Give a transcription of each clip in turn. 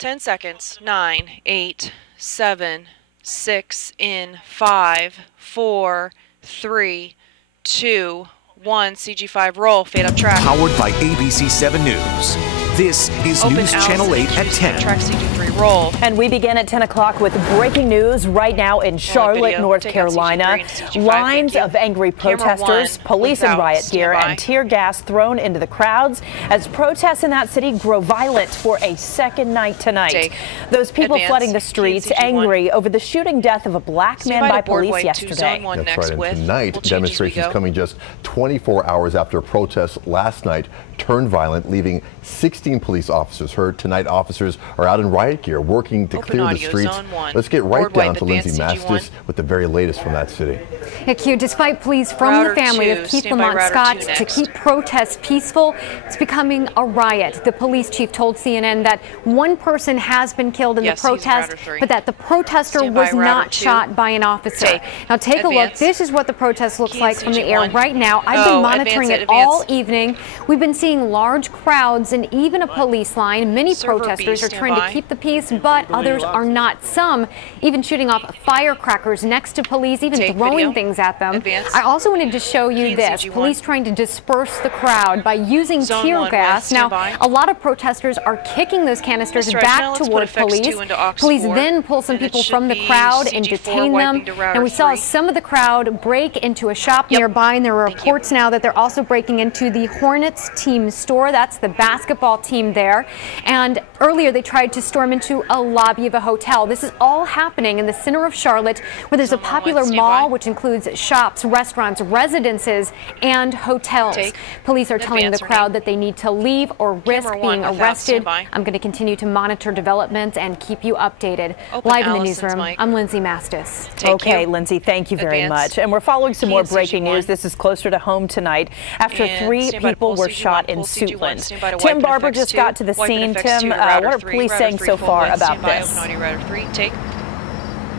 10 seconds. 9, 8, 7, 6, in 5, 4, 3, 2, 1. CG5 roll. Fade up track. Powered by ABC 7 News. This is Open News Channel 8 at 10. Track CG3 roll. And we begin at 10 o'clock with breaking news right now in Charlotte, North Carolina. Lines of angry protesters, police in riot gear, and tear gas thrown into the crowds as protests in that city grow violent for a second night tonight. Those people flooding the streets angry over the shooting death of a black man by police yesterday. That's right. And tonight, demonstrations coming just 24 hours after protests last night turned violent, leaving 16 police officers hurt. Tonight, officers are out in riot gear working to clear the streets. Let's get right down to Lindsay Mastis with the very latest from that city. Q, despite pleas from the family of Keith Lamont Scott to keep protests peaceful, it's becoming a riot. The police chief told CNN that one person has been killed in the protest, but that the protester was not shot by an officer. Now take a look. This is what the protest looks like from the air right now. I've been monitoring it all evening. We've been seeing large crowds and even a police line. Many protesters are trying to keep the peace, but others are not. Some even shooting off firecrackers next to police, even throwing things at them. I also wanted to show you this. Police trying to disperse the crowd by using tear gas. Now, a lot of protesters are kicking those canisters back toward police. Police then pull some people from the crowd and detain them. And we saw some of the crowd break into a shop nearby, and there are reports now that they're also breaking into the Hornets team store. That's the basketball team there. And earlier they tried to storm into a lobby of a hotel. This is all happening in the center of Charlotte, where there's a popular mall which includes shops, restaurants, residences, and hotels. Police are telling the crowd that they need to leave or risk being arrested. I'm going to continue to monitor developments and keep you updated. Live in the newsroom, I'm Lindsay Mastis. Okay, Lindsay, thank you very much. And we're following some more breaking news. This is closer to home tonight after 3 people were shot in Suitland. Tim Barber just got to the scene. Tim, what are police saying so far about this?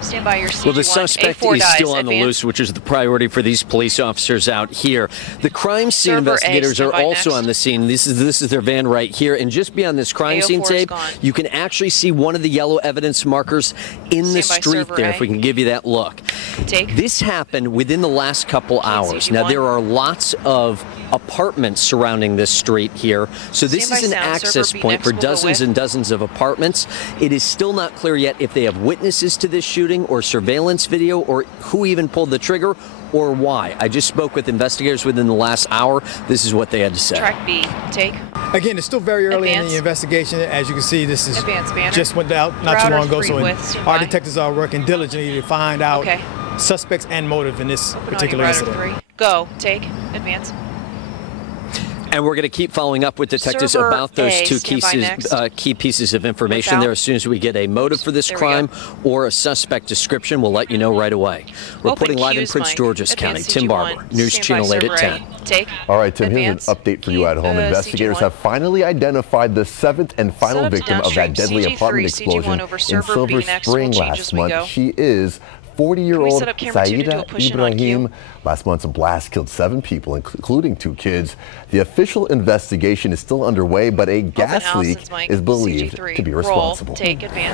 Stand by your CG1. Well, the suspect is still on the loose, which is the priority for these police officers out here. The crime scene investigators are also on the scene. This is their van right here. And just beyond this crime scene tape, you can actually see one of the yellow evidence markers in the street there, if we can give you that look. This happened within the last couple hours. Now, there are lots of apartments surrounding this street here. So this is an access point for dozens and dozens of apartments. It is still not clear yet if they have witnesses to this shooting or surveillance video or who even pulled the trigger or why. I just spoke with investigators within the last hour. This is what they had to say. Track B, take. Again, it's still very early in the investigation. As you can see, this is just went out not too long ago. So our detectives are working diligently to find out suspects and motive in this particular incident. Go, take, advance. And we're going to keep following up with detectives about those two key pieces of information there. As soon as we get a motive for this crime or a suspect description, we'll let you know right away. Reporting live in Prince George's County, Tim Barber, News Channel 8 at 10. All right, Tim, here's an update for you at home. Investigators have finally identified the 7th and final victim of that deadly apartment explosion in Silver Spring last month. She is 40-year-old Saida Ibrahim. Last month's blast killed 7 people, including 2 kids. The official investigation is still underway, but a gas leak is believed to be responsible.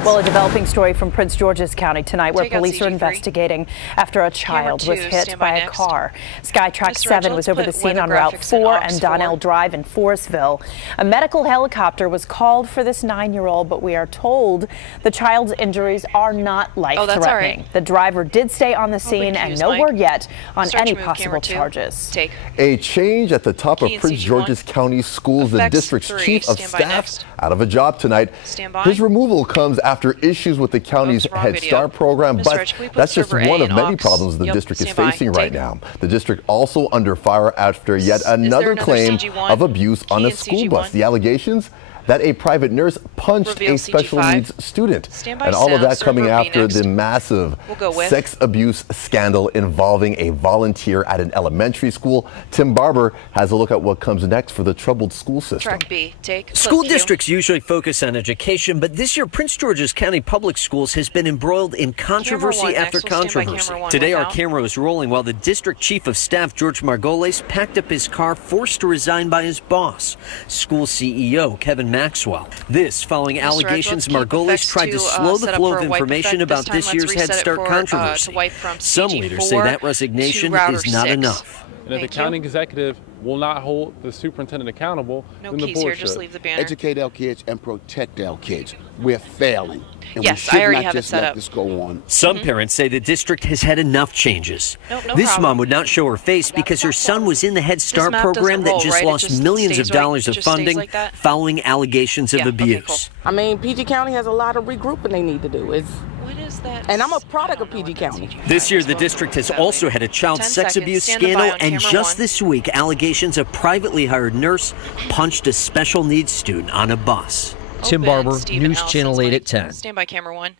Well, a developing story from Prince George's County tonight, where police are investigating after a child was hit by a car. Skytrack 7 was over the scene on Route 4 and Donnell Drive in Forestville. A medical helicopter was called for this 9-year-old, but we are told the child's injuries are not life-threatening. The driver did stay on the scene, and no word yet on any possible charges. A change at the top of Prince George's County Schools. The district's chief of staff out of a job tonight. His removal comes after issues with the county's Head Start program, but that's just one of many problems the district is facing right now. The district also under fire after yet another claim of abuse on a school bus. The allegations that a private nurse punched a special needs student. And all of that coming after the massive sex abuse scandal involving a volunteer at an elementary school. Tim Barber has a look at what comes next for the troubled school system. School districts usually focus on education, but this year Prince George's County Public Schools has been embroiled in controversy after controversy. Today our camera is rolling while the district chief of staff, George Margolis, packed up his car, forced to resign by his boss. School CEO Kevin Maxwell. This following allegations Margolis tried to slow the flow of information about this year's Head Start controversy. Some leaders say that resignation is not enough. And if the county executive will not hold the superintendent accountable, then the board should. Just leave the banner. Educate our kids and protect our kids. We're failing. And yes, we I already should not have just it set let up. this go on. Some parents say the district has had enough changes. No this problem. mom would not show her face because her son was in the Head Start program that just lost millions of dollars of funding following allegations of abuse. I mean, PG County has a lot of regrouping they need to do. What is that? And I'm a product of PG County. This year, the district has also had a child sex abuse scandal, and just this week, allegations a privately hired nurse punched a special needs student on a bus. Tim Barber, News Channel 8 at 10. Stand by, camera 1.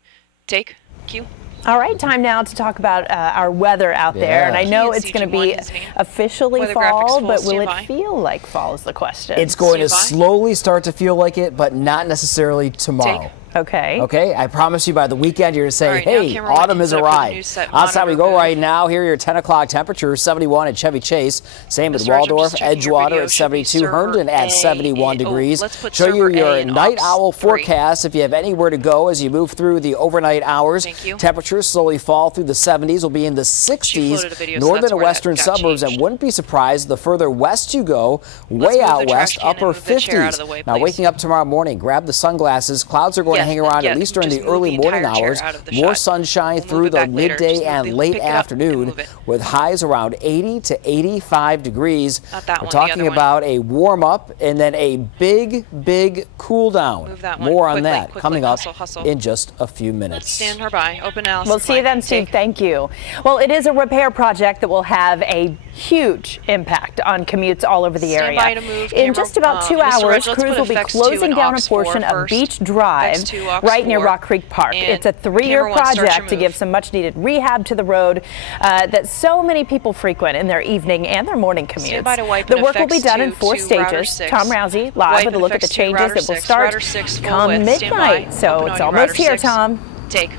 Take. Cue. All right, time now to talk about our weather out there. And I know it's going to be officially fall, but will it feel like fall is the question. It's going to slowly start to feel like it, but not necessarily tomorrow. Take. Okay. Okay, I promise you by the weekend you're going to say, hey, autumn has arrived. Outside we go right now. Here are your 10 o'clock temperatures, 71 at Chevy Chase. Same at Waldorf, Edgewater at 72, Herndon at 71 degrees. Show you your night owl forecast if you have anywhere to go as you move through the overnight hours. Temperatures slowly fall through the 70s. Will be in the 60s, northern and western suburbs, and wouldn't be surprised the further west you go, way out west, upper 50s. Now waking up tomorrow morning, grab the sunglasses. Clouds are going to hang around at least during the early morning hours. More sunshine through the midday and late afternoon with highs around 80 to 85 degrees. We're talking about a warm up and then a big cool down. More on that coming up in just a few minutes. Stand by. Open house. We'll see you then, Steve. Thank you. Well, it is a repair project that will have a huge impact on commutes all over the area. In just about 2 hours, crews will be closing down a portion of Beach Drive right near Rock Creek Park. It's a 3-year project to give some much-needed rehab to the road that so many people frequent in their evening and their morning commutes. The work will be done in 4 stages. Tom Rousey live with a look at the changes that will start come midnight. So it's almost here, Tom. Take.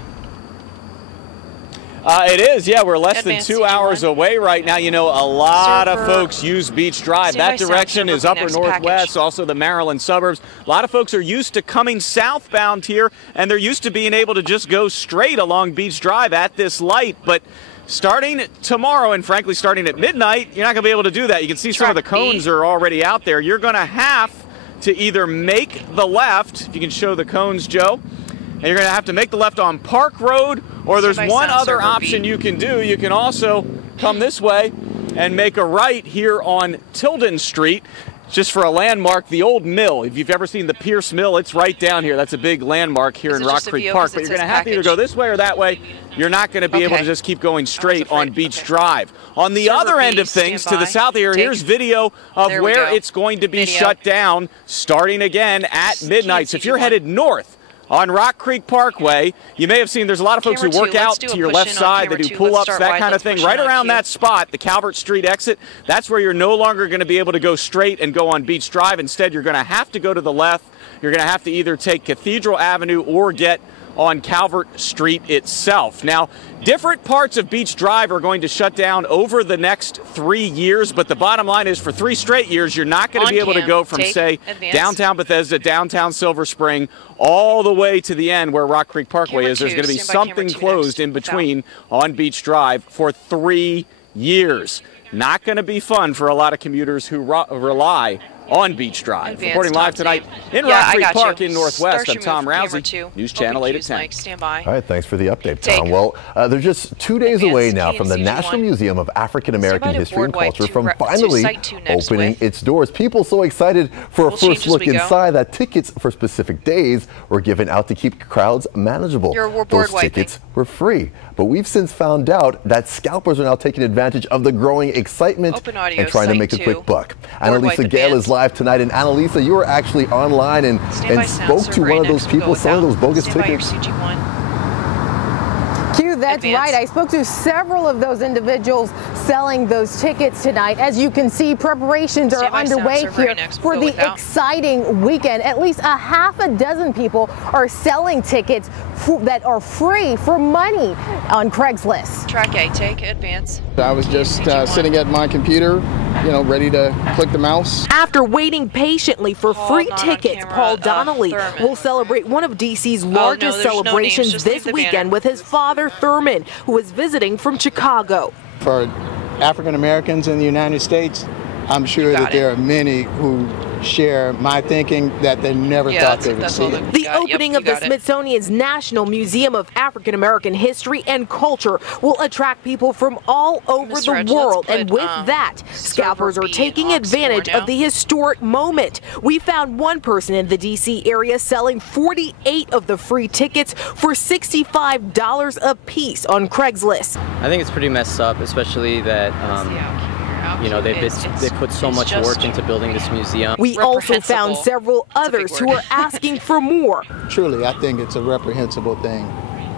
It is, yeah. We're less than 2 hours away right now. You know, a lot of folks use Beach Drive. That direction is upper northwest, also the Maryland suburbs. A lot of folks are used to coming southbound here, and they're used to being able to just go straight along Beach Drive at this light. But starting tomorrow, and frankly starting at midnight, you're not going to be able to do that. You can see some of the cones are already out there. You're going to have to either make the left, if you can show the cones, Joe, and you're going to have to make the left on Park Road, or there's one other option you can do. You can also come this way and make a right here on Tilden Street, just for a landmark, the old mill. If you've ever seen the Pierce Mill, it's right down here. That's a big landmark here in Rock Creek Park. But you're going to have to either go this way or that way. You're not going to be able to just keep going straight on Beach Drive. On the other end of things, to the south here, here's video of where it's going to be shut down starting again at midnight. So if you're headed north on Rock Creek Parkway, you may have seen there's a lot of folks who work out to your left side. They do pull-ups, that kind of thing. Right around that spot, the Calvert Street exit, that's where you're no longer going to be able to go straight and go on Beach Drive. Instead, you're going to have to go to the left. You're going to have to either take Cathedral Avenue or get on Calvert Street itself. Now, different parts of Beach Drive are going to shut down over the next 3 years, but the bottom line is for 3 straight years, you're not going to be able to go from, say, downtown Bethesda, downtown Silver Spring, all the way to the end where Rock Creek Parkway is. There's going to be something closed in between on Beach Drive for 3 years. Not going to be fun for a lot of commuters who rely on Beach Drive. Reporting live tonight in Rock Creek Park in Northwest, I'm Tom Rousey, News Channel 8 at 10. Stand by. All right, thanks for the update, Tom. Well, they're just 2 days away now from the National Museum of African American History and Culture from finally opening its doors. People so excited for a first look inside that tickets for specific days were given out to keep crowds manageable. Those tickets were free. But we've since found out that scalpers are now taking advantage of the growing excitement and trying to make a quick buck. Annalisa Gale is live tonight. And Annalisa, you were actually online and spoke to one of those people selling those bogus tickets. Q, that's right. I spoke to several of those individuals selling those tickets tonight. As you can see, preparations are underway here for the exciting weekend. At least a half a dozen people are selling tickets that are free for money on Craigslist. Track A, take, advance. I was just sitting at my computer ready to click the mouse. After waiting patiently for free tickets, Paul Donnelly will celebrate one of D.C.'s largest celebrations this weekend with his father, Thurman, who is visiting from Chicago. For African Americans in the United States, I'm sure that there are many who share my thinking that they never thought they would see it. The opening of the Smithsonian's National Museum of African American History and Culture will attract people from all over the world, and with that, scalpers are taking advantage of the historic moment. We found one person in the D.C. area selling 48 of the free tickets for $65 a piece on Craigslist. I think it's pretty messed up, especially that they put so much work into building this museum. We also found several others who are asking for more. Truly, I think it's a reprehensible thing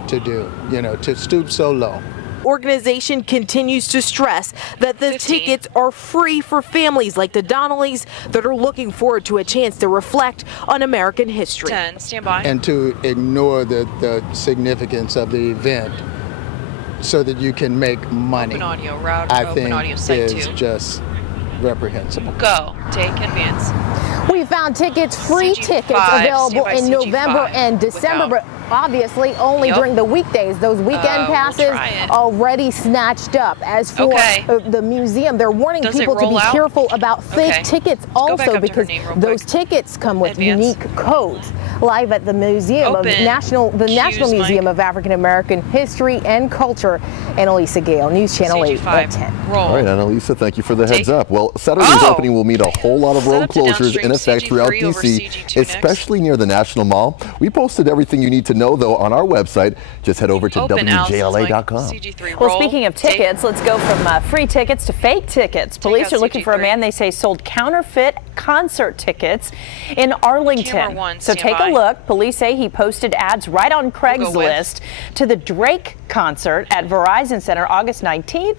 to do, to stoop so low. Organization continues to stress that the tickets are free for families like the Donnellys that are looking forward to a chance to reflect on American history. 10, stand by. And to ignore the significance of the event so that you can make money, open audio, route, I open think audio, site is 2. just reprehensible. Go. Take advance. We found free tickets available in November and December, but obviously only during the weekdays. Those weekend passes already snatched up. As for the museum, they're warning people to be careful about fake tickets also, because those tickets come with unique codes. Live at the Museum of National Museum of African American History and Culture, Annalisa Gale, News Channel 8 at 10. All right, Annalisa, thank you for the heads up. Well, Saturday's opening will mean a whole lot of road closures in effect throughout D.C., especially near the National Mall. We posted everything you need to know, though, on our website. Just head over to WJLA.com. Well, speaking of tickets, let's go from free tickets to fake tickets. Police are looking for a man they say sold counterfeit concert tickets in Arlington. So take a look. Police say he posted ads right on Craigslist to the Drake concert at Verizon Center August 19th,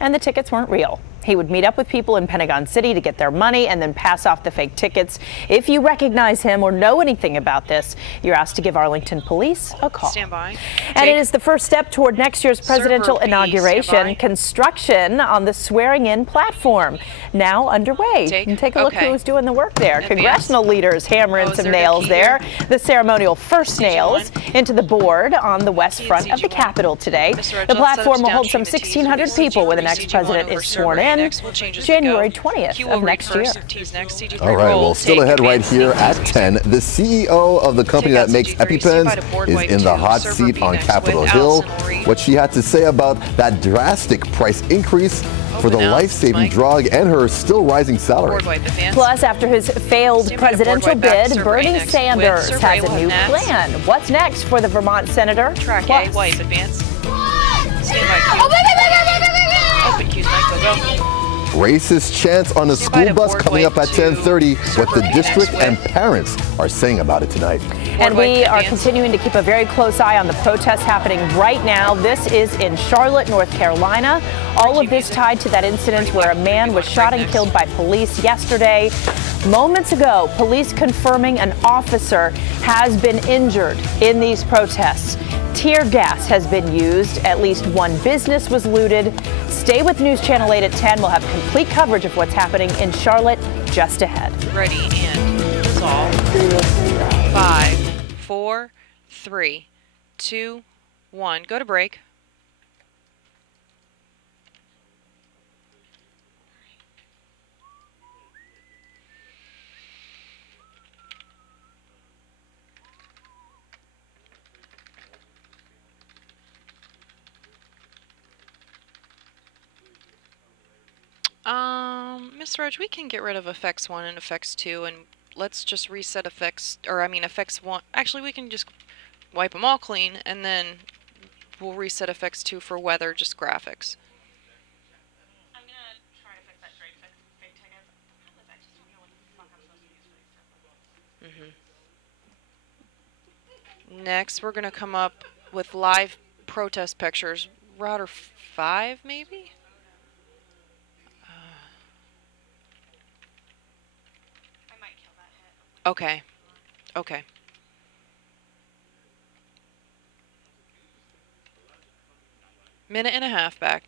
and the tickets weren't real. He would meet up with people in Pentagon City to get their money and then pass off the fake tickets. If you recognize him or know anything about this, you're asked to give Arlington police a call. Stand by. And it is the first step toward next year's presidential inauguration. Construction on the swearing-in platform now underway. And take a look who's doing the work there. Congressional leaders hammering some nails there. The ceremonial first nails into the board on the west front of the Capitol today. The platform will hold some 1,600 people when the next president is sworn in. January 20th of next year. All right, well, still ahead right here at 10. The CEO of the company that makes EpiPens is in the hot seat on Capitol Hill. What she had to say about that drastic price increase for the life-saving drug and her still rising salary. Plus, after his failed presidential bid, Bernie Sanders has a new plan. What's next for the Vermont senator? Track A, wipe, advance. Stand by. Open Q's mic, go. Racist chants on a school bus coming up at 10:30. What the district and parents are saying about it tonight. And we are continuing to keep a very close eye on the protests happening right now. This is in Charlotte, North Carolina. All of this tied to that incident where a man was shot and killed by police yesterday. Moments ago, police confirming an officer has been injured in these protests. Tear gas has been used. At least one business was looted. Stay with News Channel 8 at 10. We'll have complete coverage of what's happening in Charlotte just ahead. Ready and resolve. 5, 4, 3, 2, 1. Go to break. Miss Roach, we can get rid of effects 1 and effects 2, and let's just reset effects, effects 1. Actually, we can just wipe them all clean, and then we'll reset effects 2 for weather, just graphics. I'm gonna try to fix that Drake fake tickets. I just don't know what the fuck I'm supposed to use for this. Next, we're gonna come up with live protest pictures. Router 5, maybe? Okay. Okay. Minute and a half back.